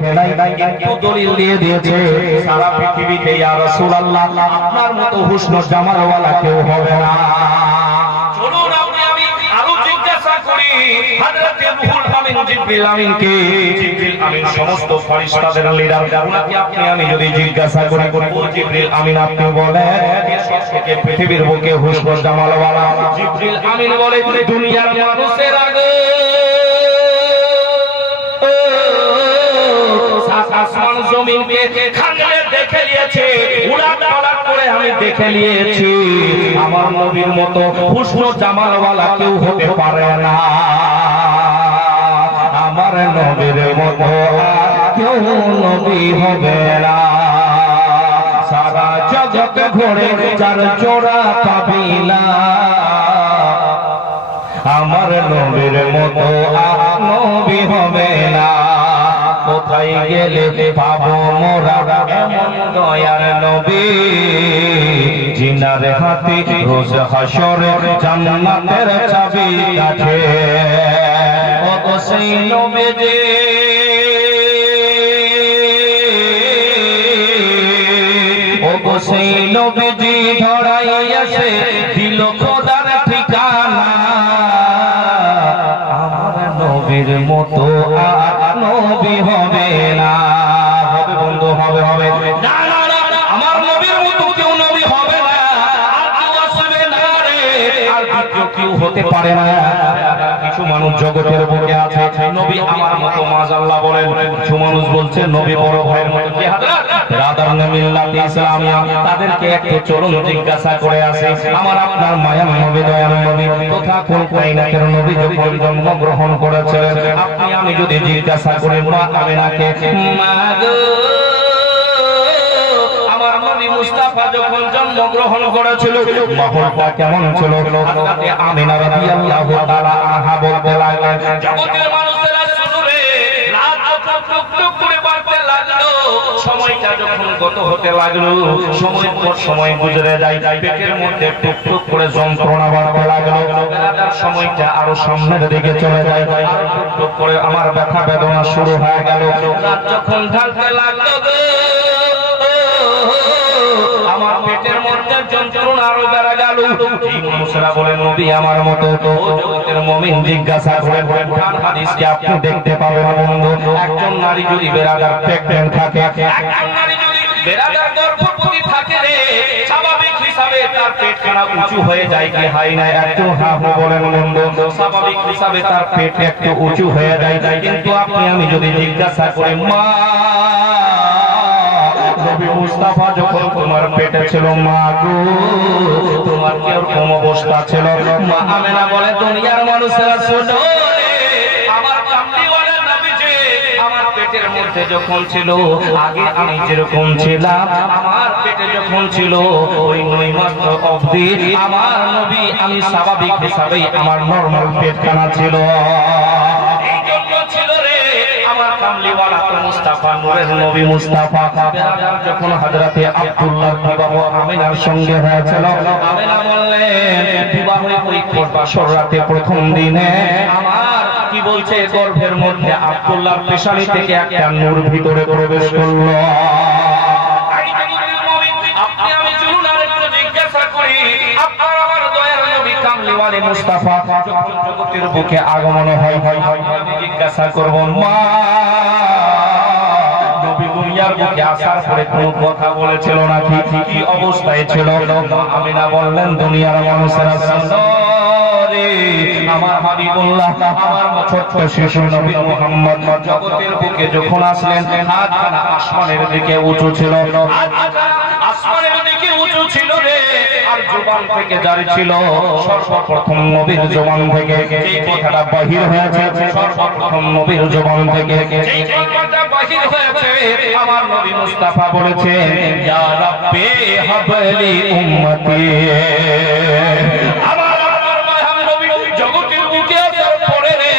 কিন্তু দলিল দিয়ে দিয়েছে সারা পৃথিবীতে ইয়া রাসূলুল্লাহ আপনার মতো হুসন জামালওয়ালা কেউ হবে না। চলুন আমি আরো জিজ্ঞাসা করি হযরত রূহুল আমিন জিবরিল আমিনকে, জিবরিল আমিন সমস্ত ফেরেশতাদের লিডার, উনাকে আপনি আমি যদি জিজ্ঞাসা করি ও জিবরিল আমিন আপনি বলেন সবথেকে পৃথিবীর বুকে হুসন জামালওয়ালা, জিবরিল আমিন বলে দুনিয়ার মানুষের আগে আসমান জমিনকে খাগলে দেখে নিয়েছে, উলাট পালাট করে আমি দেখে নিয়েছি আমার নবীর মতো হুসন জামালওয়ালা কেউ হতে পারে না, আমার নবীর মতো কেউ নবী হবে না। সারা জগৎ ঘুরে যার জোড়া পাবিলা, আমার নবীর মতো নবী হবে না। কোথায় গেলে পাবো মোরা এমন দয়ার নবী, জিনার হাতে রোজ হাসরে জান্নাতের চাবি আছে। ও সেই নবীজি ও সেই নবীজি ধরাইয়াছে দিল খোদার ঠিকানা, আমার নবীর মতো নবী হবে না। হবে বন্ধু, হবে হবে না না না, আমার নবীর মতো কেউ নবী হবে না, আর কেউ আসবে না রে, আর কেউ হতে পারে না। কিছু মানুষ জগতের বুকে আছে নবী আমার মতো মাশাআল্লাহ বলেন, কিছু মানুষ বলছে নবী বড় ভাইয়ের মতো। কি হযরত রাদার মিল্লাত ইসলামিয়া তাদেরকে একটু চরণ জিজ্ঞাসা করে আসে, আমার আপনার মায়ার নবী দয়ার নবী তথা কোন কায়নাতের নবী যখন জন্মগ্রহণ করেছিলেন, আপনি আমি যদি জিজ্ঞাসা করি মা আমিনাকে, মা গো আমার নবী মুস্তাফা যখন জন্মগ্রহণ করেছিল মাহৌলটা কেমন ছিল? হযরত আমিনা রাদিয়াল্লাহু তাআলা আনহা বলতে লাগলেন, জগতের মানুষেরা শুনো রে, রাত যখন টুকটুক করে বাড়তে লাগলো, সময়টা যখন গত হতে লাগলো, সময় পর সময় গুজরে যায়, পেটের মধ্যে টুকটুক করে যন্ত্রণা বাড়তে লাগলো, সময়টা আরো সামনের দিকে চলে যায়, আর টুকটুক করে আমার ব্যথা বেদনা শুরু হয়ে গেল। রাত যখন ঢালতে লাগলো আমার পেটের মধ্যে যন্ত্রণা আরো বেড়ে গেল। এই মানুষরা বলেন নবী আমার মতো। ও জগতের মুমিন জিজ্ঞাসা করেন, কোরআন হাদিসকে আপনি দেখতে পাবেন বন্ধু, একজন নারী যদি বেরাদার প্রেগন্যান্ট থাকে, একজন নারী যদি বেরাদার গর্ভবতী থাকে রে, স্বাভাবিক হিসাবে তার পেটখানা উঁচু হয়ে যায় কি হয় না? একটু হ্যাঁ বলেন বন্ধু, স্বাভাবিক হিসাবে তার পেট একটু উঁচু হয়ে যায়। কিন্তু আপনি আমি যদি জিজ্ঞাসা করি মা নবী মুস্তাফা যখন তোমার পেটে ছিল মা গো তোমার কি এরকম অবস্থা ছিল? মা আমেনা বলে দুনিয়ার মানুষেরা শোনো রে, আমার কামলিওয়ালা নবীজি আমার পেটের মধ্যে যখন ছিল, আগে আমি যেরকম ছিলাম, আমার পেটে যখন ছিল ওই 9 মাস অবধি আমার নবী আমি স্বাভাবিক হিসাবেই আমার নরমাল পেটখানা ছিল। এই জন্য ছিল রে আমার কামলিওয়ালা মুস্তাফা, নূরের নবী মুস্তাফা যখন হযরতে আব্দুল্লাহ বিবাহ আমিনার সঙ্গে হয়েছিল, আমিনা বললেন বিবাহের ওই বছর রাতে প্রথম দিনে আমার কি বলছে গর্ভের মধ্যে আব্দুল্লাহর পেশানি থেকে একটা নূর ভিতরে প্রবেশ করলো। আপনি আমি চলুন আরেকটু জিজ্ঞাসা করি, আপনার আমার দয়ার নবী কামলিওয়ালা মুস্তাফা যখন জগতের বুকে আগমন হয়, জিজ্ঞাসা করব মা নবী দুনিয়ার বুকে আসার পরে কোনো কথা বলেছিল নাকি? কি অবস্থায় ছিল? আমিনা বললেন দুনিয়ার মানুষেরা শুনো রে, আমার হাবিবুল্লাহ আমার ছোট্ট শিশু নবী মুহাম্মদ জগতের বুকে যখন আসলেন, হাতখানা আসমানের দিকে উঁচু ছিল, আসমানের দিকে উঁচু ছিল রে, আর জবান থেকে জারি ছিল সর্বপ্রথম নবীর জবান থেকে এই কথাটা বাহির হয়েছে, সর্বপ্রথম নবীর জবান থেকে এই কথাটা বাহির হয়েছে, আমার নবী মুস্তাফা বলেছেন ইয়া রাব্বি হাবলি উম্মতি। আমার মায়ার নবী জগতের বুকে আসার পরে রে,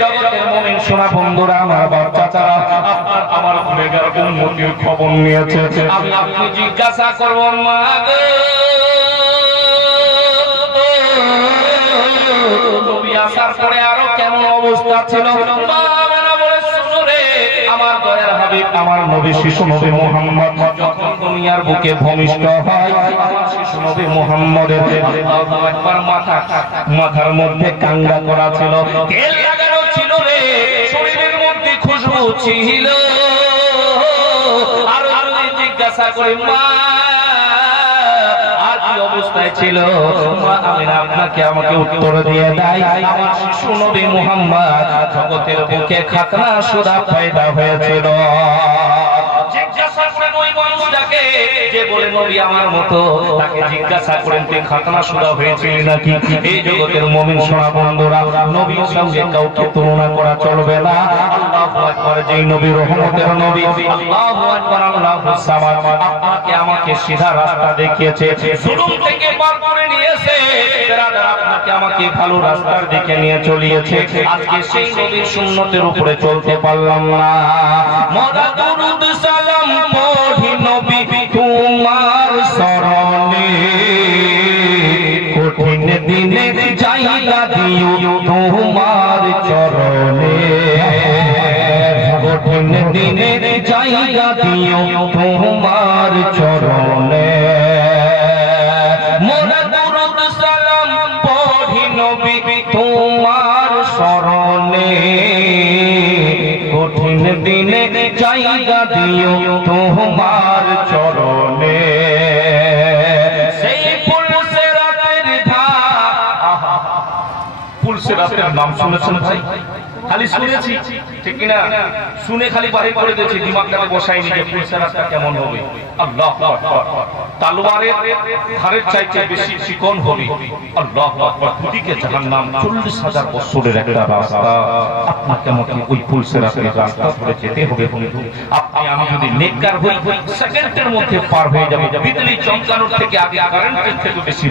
জগতের মুমিন সোনা বন্ধুরা আমার বাচ্চারা আপনার আমার গুনাহগার উম্মতের খবর নিয়েছে। আমি আপনি জিজ্ঞাসা করব মা গো নবী আসার পরে আরো কেমন অবস্থা ছিল? মা বলে শুনো রে, আমার দয়ার হাবিব আমার নবী শিশু নবী মুহাম্মদ যখন দুনিয়ার বুকে ভূমিষ্ঠ হয়, আমার শিশু নবী মুহাম্মদের আল্লাহু আকবার মাথার মধ্যে কাঙ্গা করা ছিল, তেল লাগানো ছিল রে, শরীরের মধ্যে খুশবু ছিল। আর যদি জিজ্ঞাসা করে মা আর কি অবস্থায় ছিল, মা আমিনা আপনাকে আমাকে উত্তর দিয়ে দেয়, আমার শিশু নবী মুহাম্মদ জগতের বুকে খাতনা সুরা পয়দা হয়েছিল। জিজ্ঞাসা করেন ওই মানুষটাকে যে বলে নবী আমার মতো, তাকে জিজ্ঞাসা করেন তুই খাতনা সুরা হয়েছিল নাকি? এই জগতের মুমিন সোনা বন্ধুরা, নবীর সঙ্গে কাউকে তুলনা করা চলবে না। আল্লাহু আকবার, যেই নবী রহমতের নবী, আল্লাহু আকবার, আল্লাহুস সামাদ, আপনাকে আমাকে সিধা রাস্তা দেখিয়েছে, জুলুম থেকে পার করে নিয়েছে, বেরাদার আপনাকে আমাকে ভালো রাস্তার দিকে নিয়ে চলিয়েছে। আজকে সেই নবীর সুন্নতের উপরে চলতে পারলাম না। মোরা দুরূদ সালাম পড়ি নবী তোমার শরণে, কঠিন দিনে জায়গা দিও তোমার চরণে, কঠিন দিনে জায়গা দিও তোমার চরণে। মোরা দুরূদ সালাম পড়ি নবী তোমার শরণে, কঠিন দিনে জায়গা দিও তোমার চরণে। সেই পুলসিরাতের ধার, পুলসিরাতের নাম শুনেছেন ভাই? খালি শুনেছি ঠিক কিনা, শুনে খালি বাহির করে দিয়েছি, দিমাগটাকে বসাইনি যে পুলসিরাতটা কেমন হবে। আল্লাহু আকবার, তলোয়ারের ধারের চাইতে বেশি চিকন হবে। আল্লাহু আকবার, দুদিকে জাহান্নাম, ৪০,০০০ বছরের একটা রাস্তা। আপনাকে আমাকে ওই পুলসিরাতের রাস্তা ধরে যেতে হবে বন্ধু। আপনি আমি যদি নেককার হই, সেকেন্ডের মধ্যে পার হয়ে যাবে। বিজলি চমকানোর থেকে আগে, কারেন্টের থেকে বেশি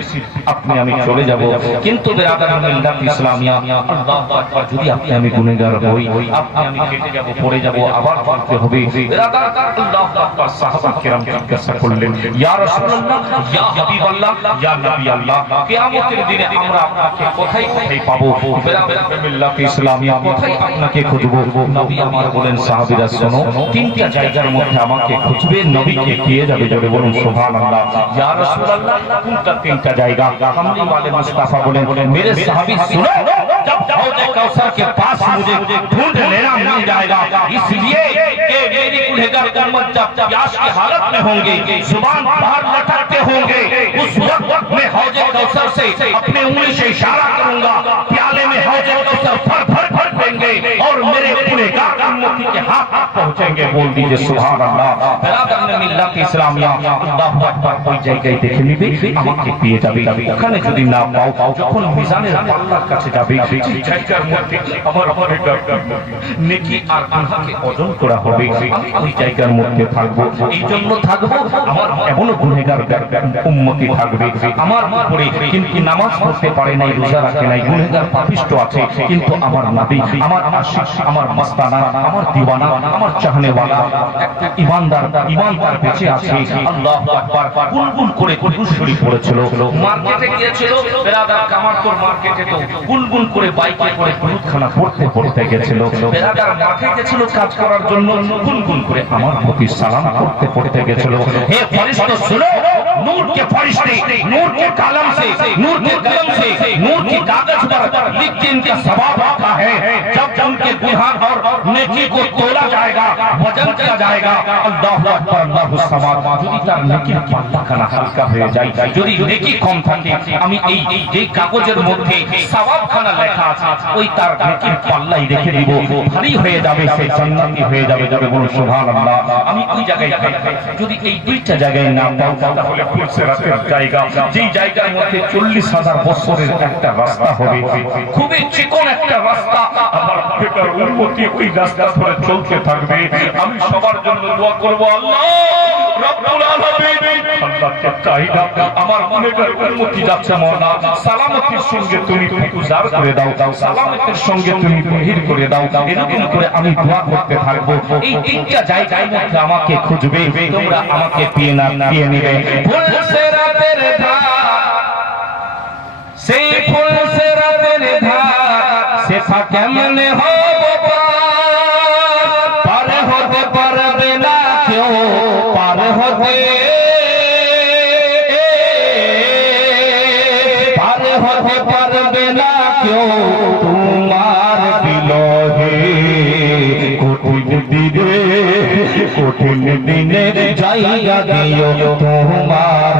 আপনি আমি চলে যাব। কিন্তু বেরাদার মিল্লাত ইসলামিয়া, আল্লাহু আকবার, যদি আপনি আমি গুনাহগার হই, আপনি আমি কেটে যাব, পড়ে যাব, আবার চলতে হবে। বেরাদার আল্লাহু আকবার, সাহাবা কিরাম জিজ্ঞাসা করলেন, ইয়া রাসূলুল্লাহ, ইয়া হাবিবাল্লাহ, ইয়া নবী আল্লাহ, কিয়ামতের দিনে আমরা আপনাকে কোথায় কোথায় পাবো? বেরাদার মিল্লাত ইসলামিয়া, কোথায় আপনাকে খুঁজবো? নবী আমার বলেন, সাহাবীরা শোনো, তিনটা জায়গার মধ্যে আমাকে খুঁজবে, নবীকে পেয়ে যাবে। জোরে বলুন সুবহানাল্লাহ। ইয়া রাসূলুল্লাহ, কোনটা তিনটা জায়গা? কামলি ওয়ালে মুস্তাফা বলেন, मेरे साहबी सुनो, जब हौज कौसर के पास मुझे ढूंढ लेना मिल जाएगा, इसलिए कि मेरी गुनहगार उम्मत जब प्यास की हालत में होंगे, जुबान बाहर लटकते होंगे, उस वक्त मैं हौज कौसर से अपने उंगली से इशारा करूंगा, प्याले में हौज कौसर भर भर भर देंगे और मेरे गुनहगार उम्मती के हाथ तक पहुंचेंगे। बोल दीजिए सुभान अल्लाह। बेरादर मिल्लत इस्लामिया, আল্লাহু আকবার, ওই জায়গায় দেখে নিবে, আমাকে পেয়ে যাবে। ওখানে যদি না পাও, যখন মিজানের পাল্লার কাছে যাবে, সেই জায়গার মধ্যে আমার নেকি আর গুনাহকে ওজন করা হবে, আমি ওই জায়গার মধ্যে থাকবো। এই জন্য থাকবো, আমার এমন গুনাহগার উম্মতি থাকবে আমার উপরে, কিন্তু নামাজ পড়তে পারে নাই, রোজা রাখে নাই, গুনাহগার পাপিষ্ট আছে, কিন্তু আমার নবী, আমার আশিক, আমার মাস্তানা, আমার দিওয়ানা, আমার চাহনেওয়ালা একটা ঈমানদার, ঈমান তার বেঁচে আছে। আল্লাহু আকবার, গুনগুন করে দুরূদ শরীফ পড়েছিল। মার্কেটে গিয়েছিল বেরাদার, কামারপুর মার্কেটে তো গুনগুন করে বাইকে করে দুরূদখানা পড়তে পড়তে গেছিল। বেরাদার মাঠে গেছিল কাজ করার জন্য, গুনগুন করে আমার প্রতি সালাম করতে পড়তে গেছিল। হে ফেরেশতা सुनो, नूर के फरिश्ते नूर के कलम से, नूर के कलम से, नूर की कागज पर लिख के इनका सवाब आता है। जब उनके गुनाह और नेकी को तोला जाएगा, वजन किया जाएगा, अल्लाहु अकबर, अल्लाहुस समाद, যদি তার নেকির পাল্লাখানা হালকা হয়ে যায়, যদি নেকি কম থাকে, আমি এই যে কাগজের মধ্যে সওয়াবখানা লেখা আছে, ওই তার নেকির পাল্লাই রেখে দিব, ভারী হয়ে যাবে, সে জান্নাতি হয়ে যাবে। যাবে বলুন সুবহানাল্লাহ। আমি ওই জায়গায় থাকব। যদি এই দুইটা জায়গায় না পাও, তাহলে পুলসিরাতের জায়গা, যেই জায়গার মধ্যে ৪০,০০০ বছরের একটা রাস্তা হবে, খুবই চিকন একটা রাস্তা, আমার বেটার উম্মতি ওই রাস্তা ধরে চলতে থাকবে। আমি সবার জন্য দোয়া করব, আল্লাহ রব্বুল আলামিন, আল্লাহকে চাইনা আমার গুনাহগার উম্মতি যাচ্ছে মওলা, সালামতের সঙ্গে তুমি গুজার করে দাও, সালামতের সঙ্গে তুমি বহির করে দাও। এরকম করে আমি দোয়া করতে থাকবো। এই তিনটা জায়গায় মধ্যে আমাকে খুঁজবে, তোমরা আমাকে পেয়ে নেবে। পুলসিরাতের ধার, সেই পুলসিরাতের ধার, সেটা কেমনে হবে পার হতে পারবে পারবে না কেউ পার হতে, পার হতে পারবে না কেউ তোমার বিলহে। কঠিন দিনে জায়গা দিও তোমার